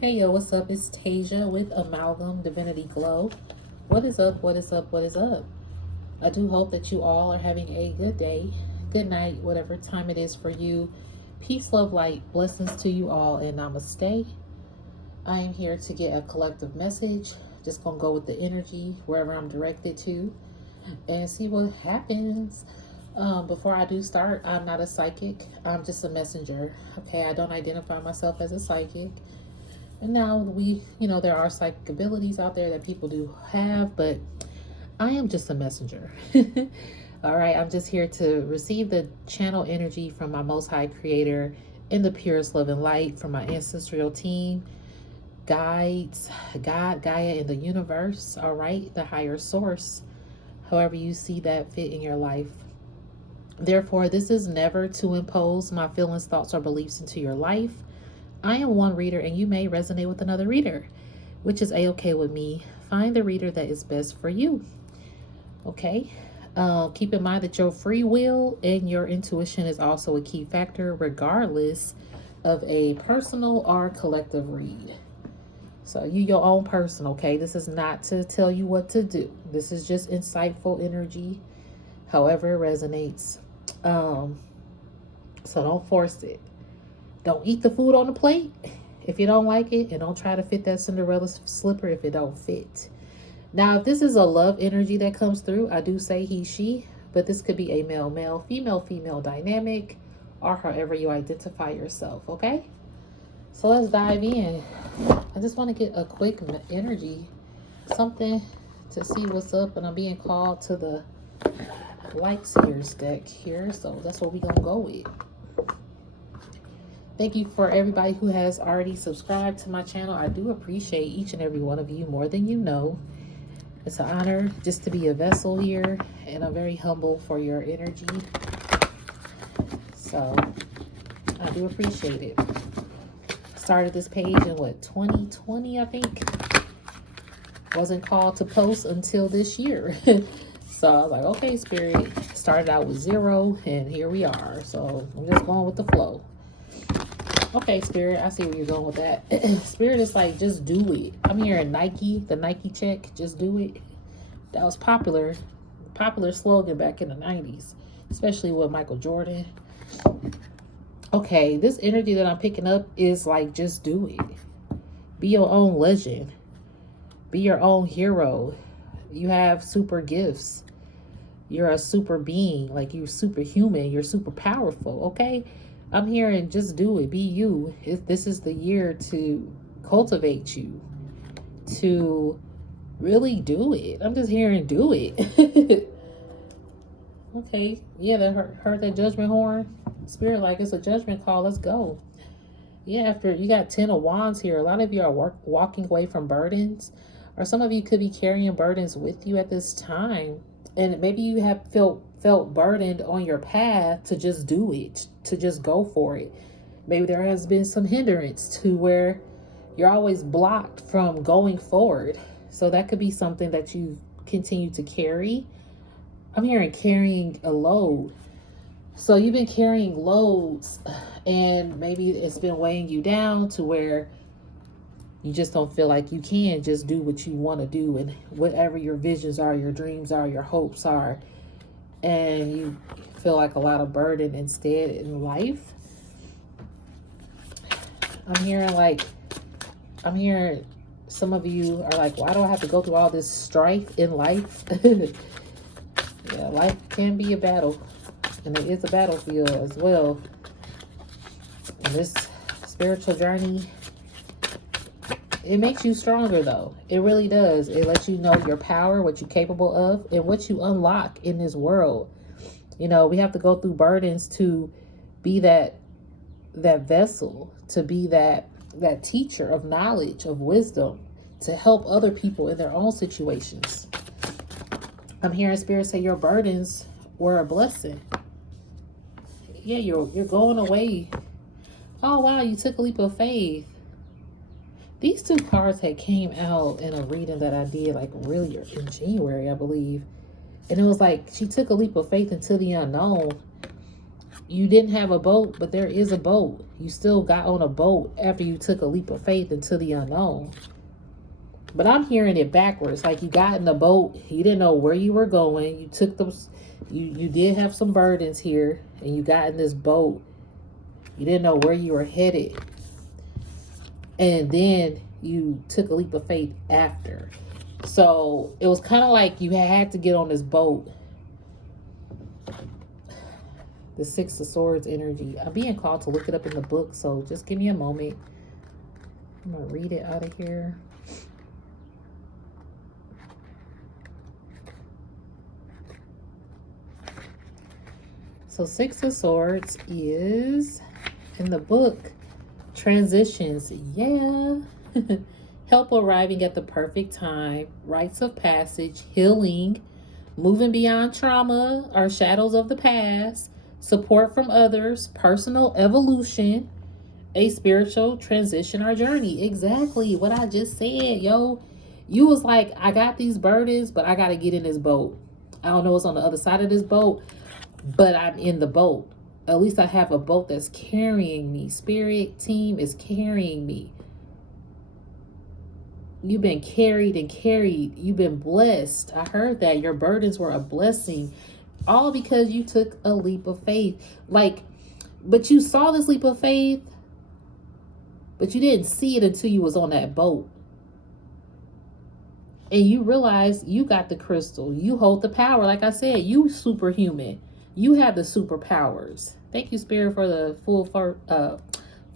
Hey yo, what's up? It's Tasia with Amalgam Divinity Glow. What is up? What is up? What is up? I do hope that you all are having a good day, good night, whatever time it is for you. Peace, love, light, blessings to you all, and namaste. I am here to get a collective message. Just gonna go with the energy wherever I'm directed to and see what happens. Before I do start, I'm not a psychic. I'm just a messenger. Okay, I don't identify myself as a psychic. And now there are psychic abilities out there that people do have, but I am just a messenger. All right, I'm just here to receive the channel energy from my Most High Creator in the purest love and light from my ancestral team, guides, God, Gaia, in the universe, all right, the higher source, however you see that fit in your life. Therefore, this is never to impose my feelings, thoughts, or beliefs into your life. I am one reader and you may resonate with another reader, which is a-okay with me. Find the reader that is best for you. Okay. Keep in mind that your free will and your intuition is also a key factor, regardless of a personal or collective read. So you your own person, okay? This is not to tell you what to do. This is just insightful energy, however it resonates. So don't force it. Don't eat the food on the plate if you don't like it, and don't try to fit that Cinderella slipper if it don't fit. Now, if this is a love energy that comes through, I do say he, she, but this could be a male, female dynamic, or however you identify yourself, okay? So let's dive in. I just want to get a quick energy, something to see what's up, and I'm being called to the light seers deck here, so that's what we're going to go with. Thank you for everybody who has already subscribed to my channel. I do appreciate each and every one of you more than you know. It's an honor just to be a vessel here, and I'm very humble for your energy. So I do appreciate it. Started this page in 2020, I think. Wasn't called to post until this year. So I was like, okay, Spirit. Started out with 0 and here we are. So I'm just going with the flow. Okay, Spirit, I see where you're going with that. Spirit is like, just do it. I'm hearing Nike, the Nike check, just do it. That was popular slogan back in the 90s, especially with Michael Jordan. Okay, this energy that I'm picking up is like, just do it. Be your own legend. Be your own hero. You have super gifts. You're a super being, like you're superhuman. You're super powerful, okay? I'm hearing just do it. Be you. This is the year to cultivate you, to really do it. I'm just hearing do it. Okay. Yeah, that heard that judgment horn. Spirit, like it's a judgment call. Let's go. Yeah, after you got 10 of wands here, a lot of you are walking away from burdens, or some of you could be carrying burdens with you at this time. And maybe you have felt burdened on your path to just do it, to just go for it. Maybe there has been some hindrance to where you're always blocked from going forward. So that could be something that you continue to carry. I'm hearing carrying a load. So you've been carrying loads, and maybe it's been weighing you down to where you just don't feel like you can just do what you want to do, and whatever your visions are, your dreams are, your hopes are, and you feel like a lot of burden instead in life. I'm hearing some of you are like, why do I have to go through all this strife in life? Yeah, life can be a battle, and it is a battlefield as well. And this spiritual journey, it makes you stronger, though. It really does. It lets you know your power, what you're capable of, and what you unlock in this world. You know, we have to go through burdens to be that vessel, to be that teacher of knowledge, of wisdom, to help other people in their own situations. I'm hearing Spirit say your burdens were a blessing. Yeah, you're going away. Oh, wow, you took a leap of faith. These two cards had came out in a reading that I did like really in January, I believe. And it was like she took a leap of faith into the unknown. You didn't have a boat, but there is a boat. You still got on a boat after you took a leap of faith into the unknown. But I'm hearing it backwards. Like you got in the boat, you didn't know where you were going. You took those, you did have some burdens here, and you got in this boat. You didn't know where you were headed. And then you took a leap of faith after. So it was kind of like you had to get on this boat. The Six of Swords energy. I'm being called to look it up in the book, so just give me a moment. I'm going to read it out of here. So Six of Swords is in the book transitions. Yeah. Help arriving at the perfect time, rites of passage, healing, moving beyond trauma or shadows of the past, support from others, personal evolution, a spiritual transition or journey. Exactly what I just said, yo. You was like, I got these burdens, but I got to get in this boat. I don't know what's on the other side of this boat, but I'm in the boat. At least I have a boat that's carrying me. Spirit team is carrying me. You've been carried and carried. You've been blessed. I heard that your burdens were a blessing, all because you took a leap of faith. But you saw this leap of faith, but you didn't see it until you was on that boat. And you realize you got the crystal. You hold the power. Like I said, you superhuman. You have the superpowers. Thank you, Spirit, for the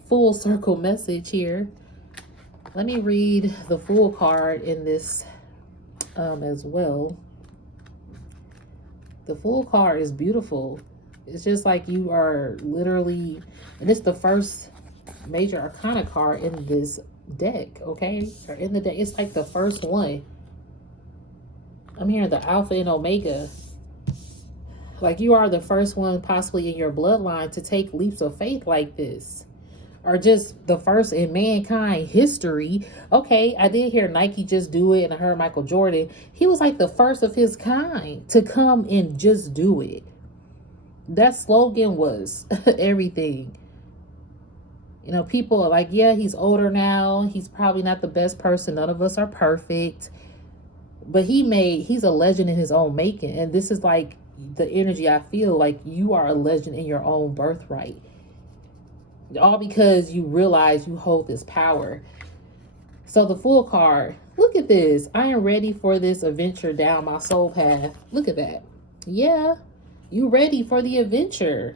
full circle message here. Let me read the Fool card in this as well. The Fool card is beautiful. It's just like you are literally, and it's the first major arcana card in this deck, okay? Or in the deck. It's like the first one. I'm hearing the Alpha and Omega. Like you are the first one possibly in your bloodline to take leaps of faith like this. Or just the first in mankind history. Okay, I did hear Nike just do it, and I heard Michael Jordan. He was like the first of his kind to come and just do it. That slogan was everything. You know, people are like, yeah, he's older now. He's probably not the best person. None of us are perfect. But he's a legend in his own making. And this is like the energy I feel like you are a legend in your own birthright. All because you realize you hold this power. So the Fool card, look at this. I am ready for this adventure down my soul path. Look at that. Yeah, you ready for the adventure.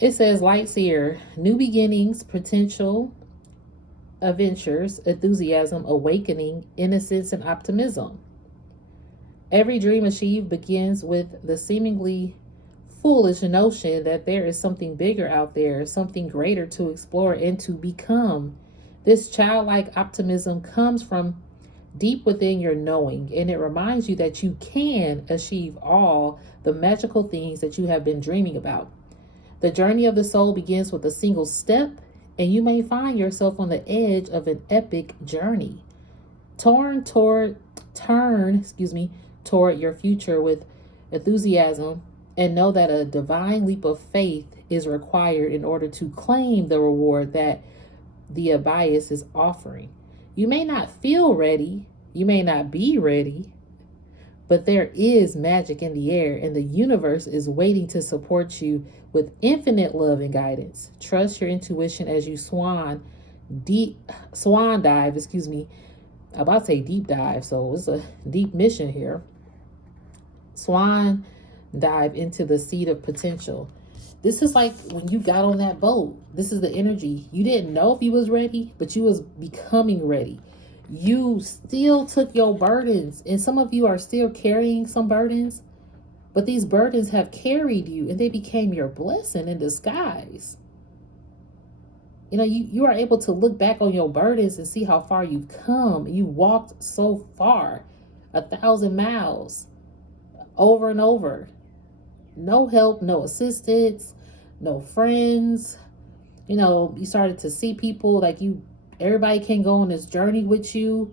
It says Light Seer, new beginnings, potential, adventures, enthusiasm, awakening, innocence, and optimism. Every dream achieved begins with the seemingly foolish notion that there is something bigger out there, something greater to explore and to become. This childlike optimism comes from deep within your knowing, and it reminds you that you can achieve all the magical things that you have been dreaming about. The journey of the soul begins with a single step, and you may find yourself on the edge of an epic journey. Turn toward your future with enthusiasm, and know that a divine leap of faith is required in order to claim the reward that the abyss is offering. You may not feel ready, you may not be ready, but there is magic in the air, and the universe is waiting to support you with infinite love and guidance. Trust your intuition as you swan dive. I'm about to say deep dive, so it's a deep mission here. Swan dive into the seed of potential. This is like when you got on that boat. This is the energy. You didn't know if you was ready, but you was becoming ready. You still took your burdens, and some of you are still carrying some burdens, but these burdens have carried you and they became your blessing in disguise. You know, you are able to look back on your burdens and see how far you've come. You walked so far, 1,000 miles, over and over. No help, no assistance, no friends. You know, you started to see people like you. Everybody can go on this journey with you.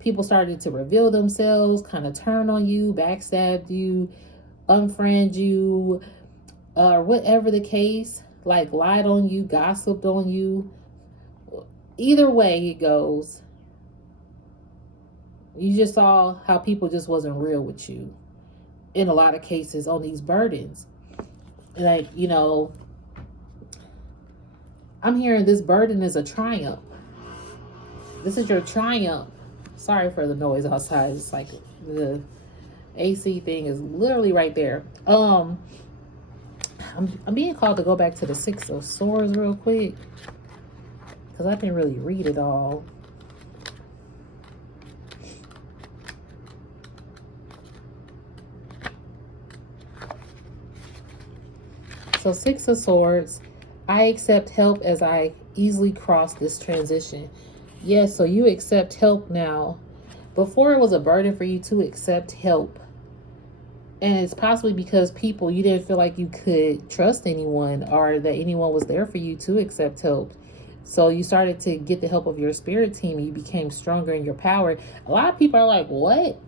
People started to reveal themselves, kind of turn on you, backstab you, unfriend you, or whatever the case, like lied on you, gossiped on you. Either way it goes, you just saw how people just wasn't real with you in a lot of cases on these burdens. Like, I'm hearing this burden is a triumph. This is your triumph. Sorry for the noise outside. It's like the AC thing is literally right there. I'm being called to go back to the Six of Swords real quick because I didn't really read it all. So Six of Swords, I accept help as I easily cross this transition. Yes, so you accept help now. Before it was a burden for you to accept help. And it's possibly because you didn't feel like you could trust anyone or that anyone was there for you to accept help. So you started to get the help of your spirit team and you became stronger in your power. A lot of people are like, what?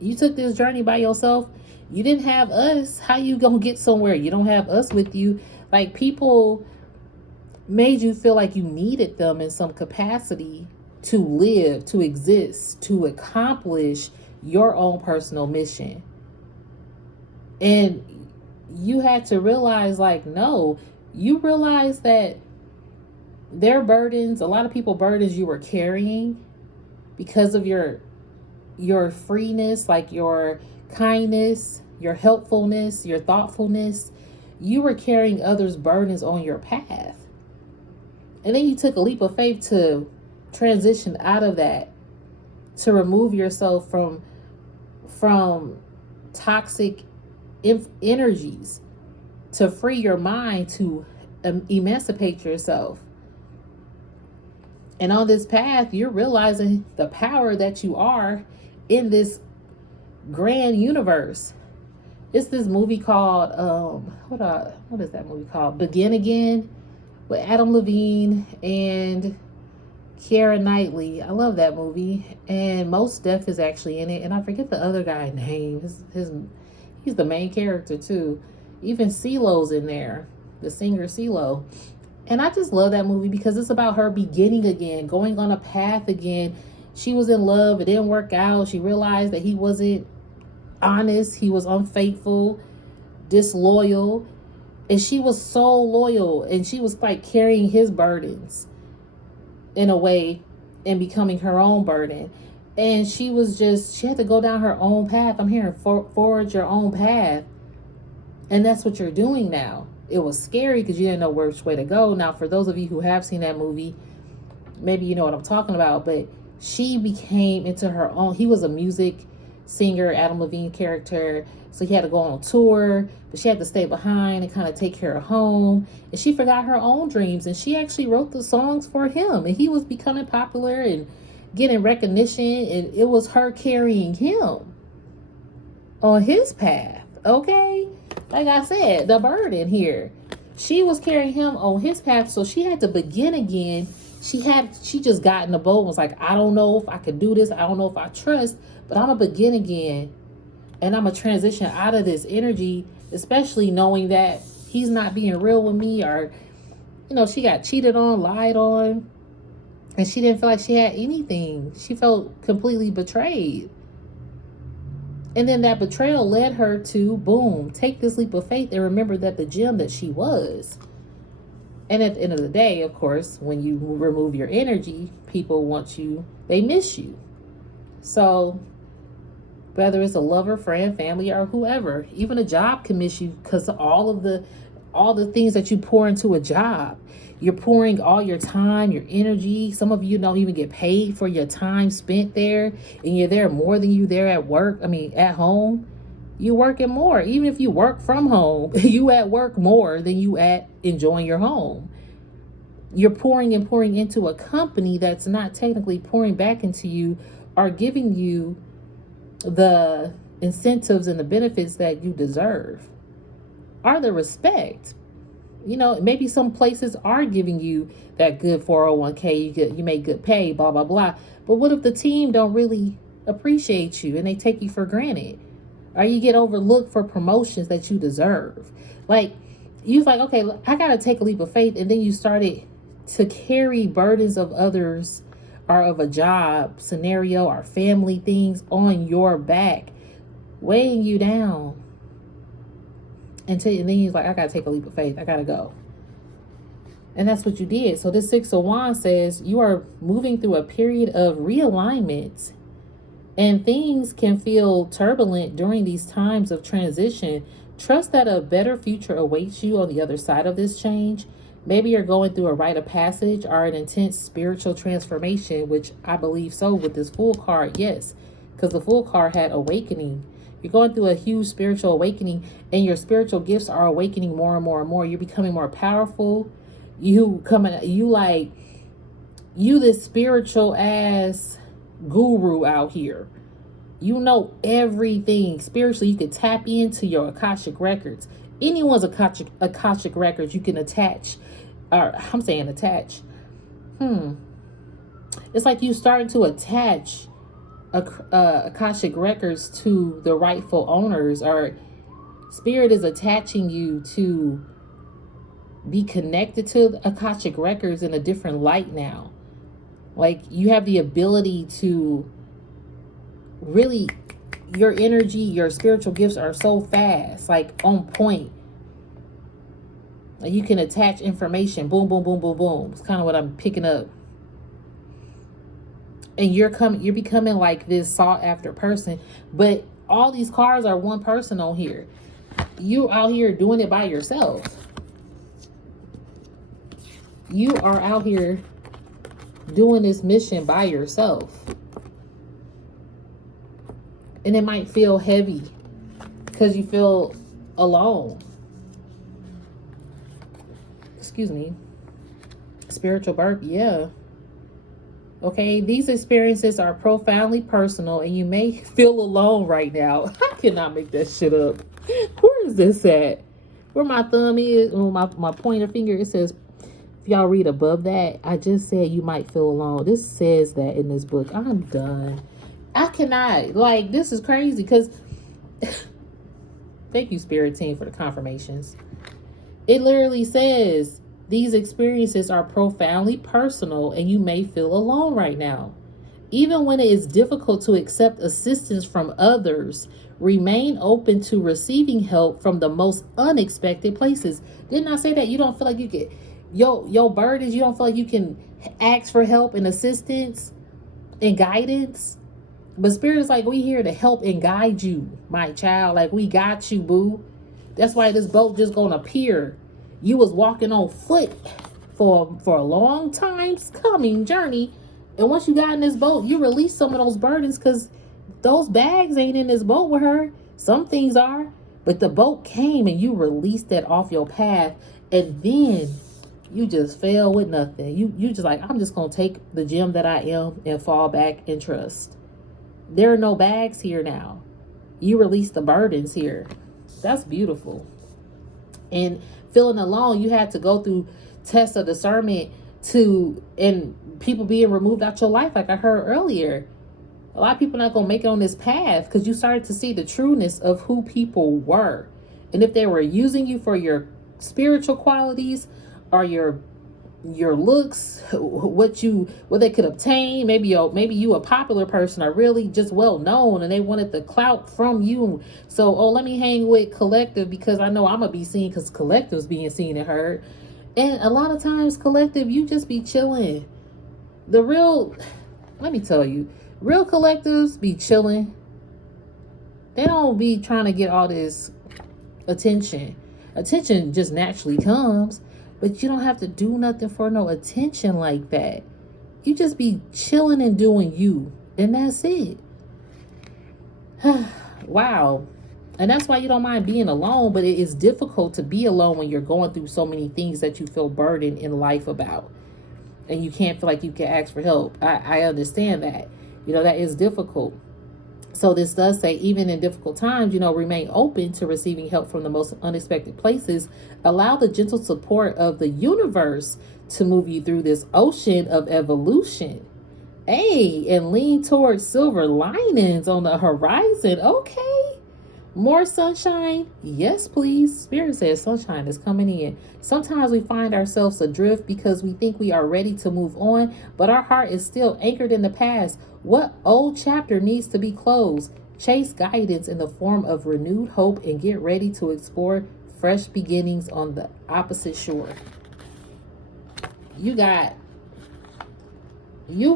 You took this journey by yourself? You didn't have us. How you gonna get somewhere? You don't have us with you. Like, people made you feel like you needed them in some capacity to live, to exist, to accomplish your own personal mission. And you had to realize, like, no, you realize that their burdens, a lot of people burdens you were carrying because of your freeness, like your kindness, your helpfulness, your thoughtfulness. You were carrying others' burdens on your path. And then you took a leap of faith to transition out of that, to remove yourself from toxic energies, to free your mind, to emancipate yourself. And on this path, you're realizing the power that you are in this grand universe. It's this movie called what is that movie called? Begin Again, with Adam Levine and Keira Knightley. I love that movie. And Mos Def is actually in it, and I forget the other guy's name. He's the main character too. Even CeeLo's in there, the singer CeeLo. And I just love that movie because it's about her beginning again, going on a path again. She was in love, it didn't work out. She realized that he wasn't honest, he was unfaithful, disloyal, and she was so loyal, and she was like carrying his burdens in a way and becoming her own burden. And she had to go down her own path. I'm hearing forward your own path. And that's what you're doing now. It was scary because you didn't know which way to go. Now, for those of you who have seen that movie, maybe you know what I'm talking about, but she became into her own. He was a music singer, Adam Levine character. So he had to go on tour, but she had to stay behind and kind of take care of home. And she forgot her own dreams. And she actually wrote the songs for him. And he was becoming popular and getting recognition. And it was her carrying him on his path. Okay? Like I said, the burden here. She was carrying him on his path. So she had to begin again. She just got in the boat and was like, I don't know if I could do this. I don't know if I trust, but I'm going to begin again. And I'm going to transition out of this energy, especially knowing that he's not being real with me, or, she got cheated on, lied on, and she didn't feel like she had anything. She felt completely betrayed. And then that betrayal led her to, boom, take this leap of faith and remember that the gem that she was. And at the end of the day, of course, when you remove your energy, people want you, they miss you. So whether it's a lover, friend, family, or whoever, even a job can miss you because all the things that you pour into a job. You're pouring all your time, your energy. Some of you don't even get paid for your time spent there, and you're there more than you there at work. At home. You're working more. Even if you work from home, you at work more than you at enjoying your home. You're pouring and pouring into a company that's not technically pouring back into you or giving you the incentives and the benefits that you deserve, or the respect. Maybe some places are giving you that good 401k, you make good pay, blah, blah, blah. But what if the team don't really appreciate you and they take you for granted? Or you get overlooked for promotions that you deserve? Like, you was like, okay, I got to take a leap of faith. And then you started to carry burdens of others or of a job scenario or family things on your back, weighing you down. And then you're like, I got to take a leap of faith. I got to go. And that's what you did. So this Six of Wands says you are moving through a period of realignment. And things can feel turbulent during these times of transition. Trust that a better future awaits you on the other side of this change. Maybe you're going through a rite of passage or an intense spiritual transformation, which I believe so with this Fool card. Yes, because the Fool card had awakening. You're going through a huge spiritual awakening, and your spiritual gifts are awakening more and more and more. You're becoming more powerful. You this spiritual ass guru out here. You know everything spiritually. You can tap into your Akashic records. Anyone's Akashic records you can attach. Or I'm saying attach. It's like you starting to attach Akashic records to the rightful owners, or spirit is attaching you to be connected to Akashic records in a different light now. Like you have the ability to really, your energy, your spiritual gifts are so fast, like on point. Like you can attach information, boom, boom, boom, boom, boom. It's kind of what I'm picking up. And you're becoming like this sought after person. But all these cards are one person on here. You out here doing it by yourself. You are out here doing this mission by yourself. And it might feel heavy because you feel alone. Excuse me. Spiritual burp, yeah. Okay, these experiences are profoundly personal and you may feel alone right now. I cannot make that shit up. Where is this at? Where my thumb is, my pointer finger, it says, if y'all read above that, I just said you might feel alone. This says that in this book. I'm done. I cannot. Like, this is crazy because thank you, Spirit Team, for the confirmations. It literally says these experiences are profoundly personal and you may feel alone right now. Even when it is difficult to accept assistance from others, remain open to receiving help from the most unexpected places. Didn't I say that you don't feel like you can, your burdens, you don't feel like you can ask for help and assistance and guidance? But Spirit is like, we here to help and guide you, my child. Like, we got you, boo. That's why this boat just gonna appear. You was walking on foot for a long time's coming journey. And once you got in this boat, you release some of those burdens because those bags ain't in this boat with her. Some things are. But the boat came and you released that off your path. And then you just fell with nothing. You just like, I'm just going to take the gem that I am and fall back and trust. There are no bags here now. You release the burdens here. That's beautiful. And feeling alone, you had to go through tests of discernment and people being removed out your life, like I heard earlier. A lot of people not going to make it on this path because you started to see the trueness of who people were. And if they were using you for your spiritual qualities or your looks, what they could obtain, maybe you a popular person or really just well known and they wanted the clout from you. So, let me hang with Collective because I know I'm going to be seen because Collective's being seen and heard. And a lot of times, Collective, you just be chilling. Let me tell you, real collectives be chilling. They don't be trying to get all this attention. Attention just naturally comes, but you don't have to do nothing for no attention like that. You just be chilling and doing you, and that's it. Wow. And that's why you don't mind being alone, but it is difficult to be alone when you're going through so many things that you feel burdened in life about. And you can't feel like you can ask for help. I understand that. That is difficult. So this does say, even in difficult times, remain open to receiving help from the most unexpected places. Allow the gentle support of the universe to move you through this ocean of evolution. Hey, and lean towards silver linings on the horizon. Okay. More sunshine? Yes, please. Spirit says sunshine is coming in. Sometimes we find ourselves adrift because we think we are ready to move on, but our heart is still anchored in the past. What old chapter needs to be closed? Chase guidance in the form of renewed hope and get ready to explore fresh beginnings on the opposite shore. You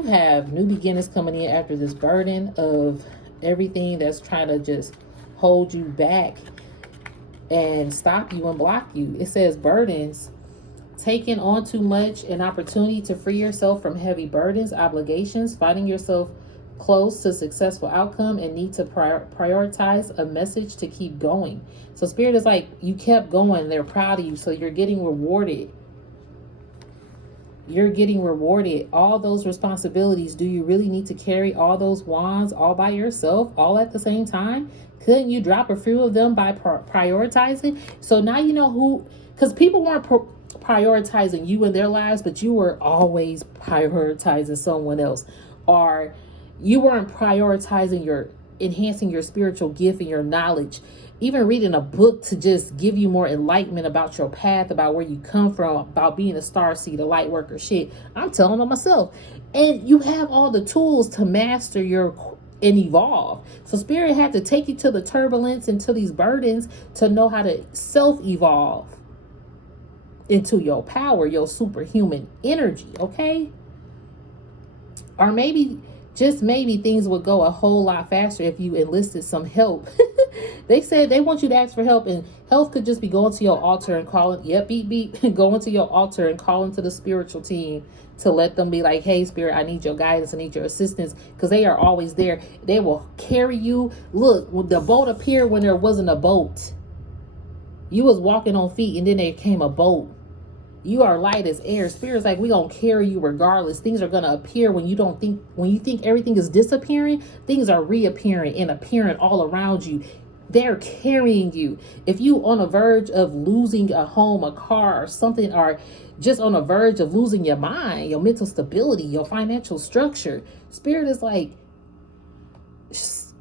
have new beginnings coming in after this burden of everything that's trying to just hold you back and stop you and block you. It says burdens, taking on too much, an opportunity to free yourself from heavy burdens, obligations, finding yourself close to successful outcome and need to prioritize a message to keep going. So spirit is like, you kept going, they're proud of you, so you're getting rewarded. You're getting rewarded. All those responsibilities, do you really need to carry all those wands all by yourself, all at the same time? Couldn't you drop a few of them by prioritizing? So now you know who, because people weren't prioritizing you in their lives, but you were always prioritizing someone else. Or you weren't prioritizing enhancing your spiritual gift and your knowledge. Even reading a book to just give you more enlightenment about your path, about where you come from, about being a star seed, a light worker, shit. I'm telling on myself. And you have all the tools to master and evolve. So spirit had to take you to the turbulence and to these burdens to know how to self-evolve into your power, your superhuman energy, okay? Or maybe, just maybe, things would go a whole lot faster if you enlisted some help. They said they want you to ask for help, and help could just be going to your altar and calling, beep, beep, going to your altar and calling to the spiritual team to let them be like, hey, spirit, I need your guidance, I need your assistance, because they are always there. They will carry you. Look, when the boat appeared when there wasn't a boat. You was walking on feet, and then there came a boat. You are light as air. Spirit's like, we gonna carry you regardless. Things are gonna appear when you think everything is disappearing, things are reappearing and appearing all around you. They're carrying you. If you on a verge of losing a home, a car, or something, or just on a verge of losing your mind, your mental stability, your financial structure, spirit is like,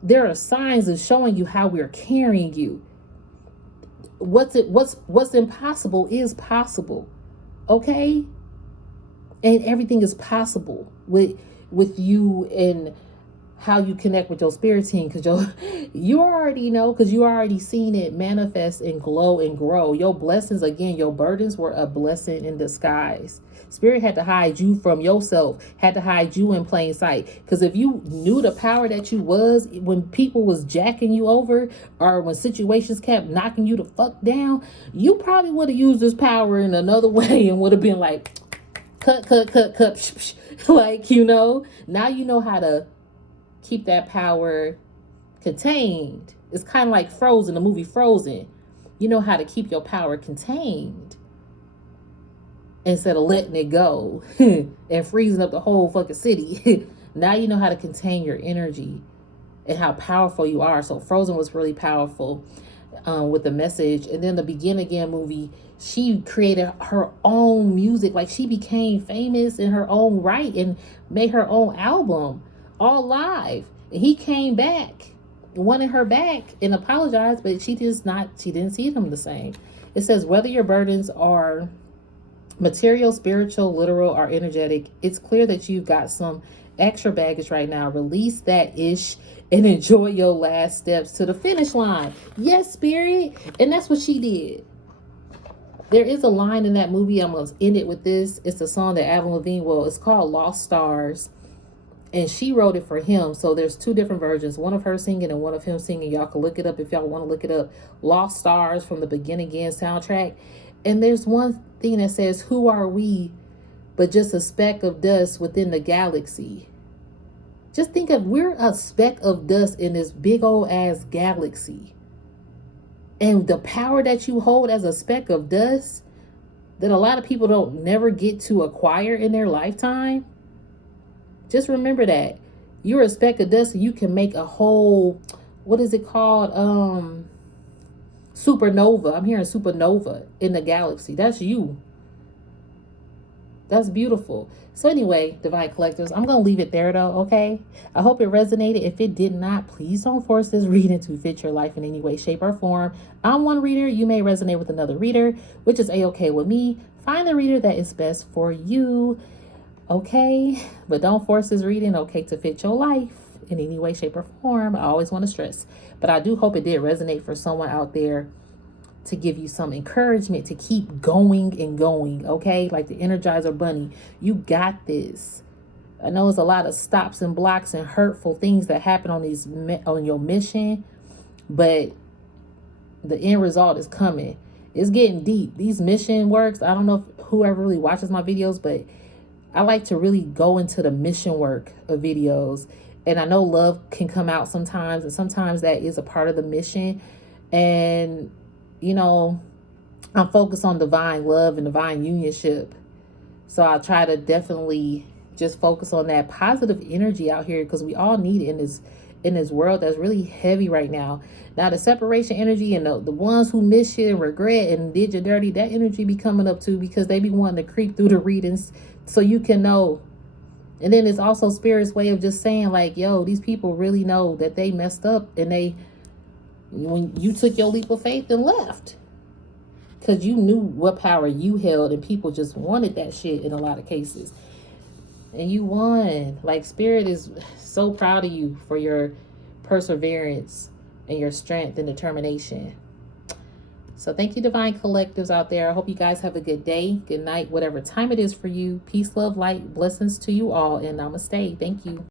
there are signs of showing you how we're carrying you. What's impossible is possible. Okay? And everything is possible with you and how you connect with your spirit team, because you already know, because you already seen it manifest and glow and grow. Your blessings, again, your burdens were a blessing in disguise. Spirit had to hide you from yourself, had to hide you in plain sight. Because if you knew the power that you was, when people was jacking you over, or when situations kept knocking you the fuck down, you probably would have used this power in another way and would have been like, cut, like, now you know how to keep that power contained. It's kind of like Frozen, the movie Frozen. You know how to keep your power contained instead of letting it go and freezing up the whole fucking city. Now you know how to contain your energy and how powerful you are. So Frozen was really powerful with the message. And then the Begin Again movie, she created her own music. Like, she became famous in her own right and made her own album, all live. And he came back, wanted her back, and apologized, but she didn't see them the same. It says, whether your burdens are material, spiritual, literal, or energetic, it's clear that you've got some extra baggage right now. Release that ish and enjoy your last steps to the finish line. Yes, spirit. And that's what she did. There is a line in that movie, I'm going to end it with this. It's a song that Avril Lavigne, it's called Lost Stars. And she wrote it for him. So there's two different versions, one of her singing and one of him singing. Y'all can look it up if y'all want to look it up. Lost Stars from the Begin Again soundtrack. And there's one thing that says, who are we but just a speck of dust within the galaxy? Just think of, we're a speck of dust in this big old ass galaxy. And the power that you hold as a speck of dust that a lot of people don't never get to acquire in their lifetime. Just remember that. You're a speck of dust and you can make a whole, what is it called? Supernova. I'm hearing supernova in the galaxy. That's you. That's beautiful. So anyway, Divine Collectors, I'm going to leave it there though, okay? I hope it resonated. If it did not, please don't force this reading to fit your life in any way, shape, or form. I'm one reader. You may resonate with another reader, which is a-okay with me. Find the reader that is best for you, okay? But don't force this reading, okay, to fit your life in any way, shape, or form. I always want to stress. But I do hope it did resonate for someone out there, to give you some encouragement to keep going and going, okay? Like the Energizer Bunny, you got this. I know it's a lot of stops and blocks and hurtful things that happen on your mission, but the end result is coming. It's getting deep. These mission works, I don't know if whoever really watches my videos, but I like to really go into the mission work of videos. And I know love can come out sometimes, and sometimes that is a part of the mission. And you know, I'm focused on divine love and divine unionship. So I try to definitely just focus on that positive energy out here, because we all need it in this world that's really heavy right now. Now the separation energy and the ones who miss you and regret and did you dirty, that energy be coming up too, because they be wanting to creep through the readings so you can know. And then it's also Spirit's way of just saying like, yo, these people really know that they messed up, and when you took your leap of faith and left, because you knew what power you held, and people just wanted that shit in a lot of cases, and you won. Like, Spirit is so proud of you for your perseverance and your strength and determination. So thank you, Divine Collectives out there. I hope you guys have a good day, good night, whatever time it is for you. Peace, love, light, blessings to you all, and namaste. Thank you.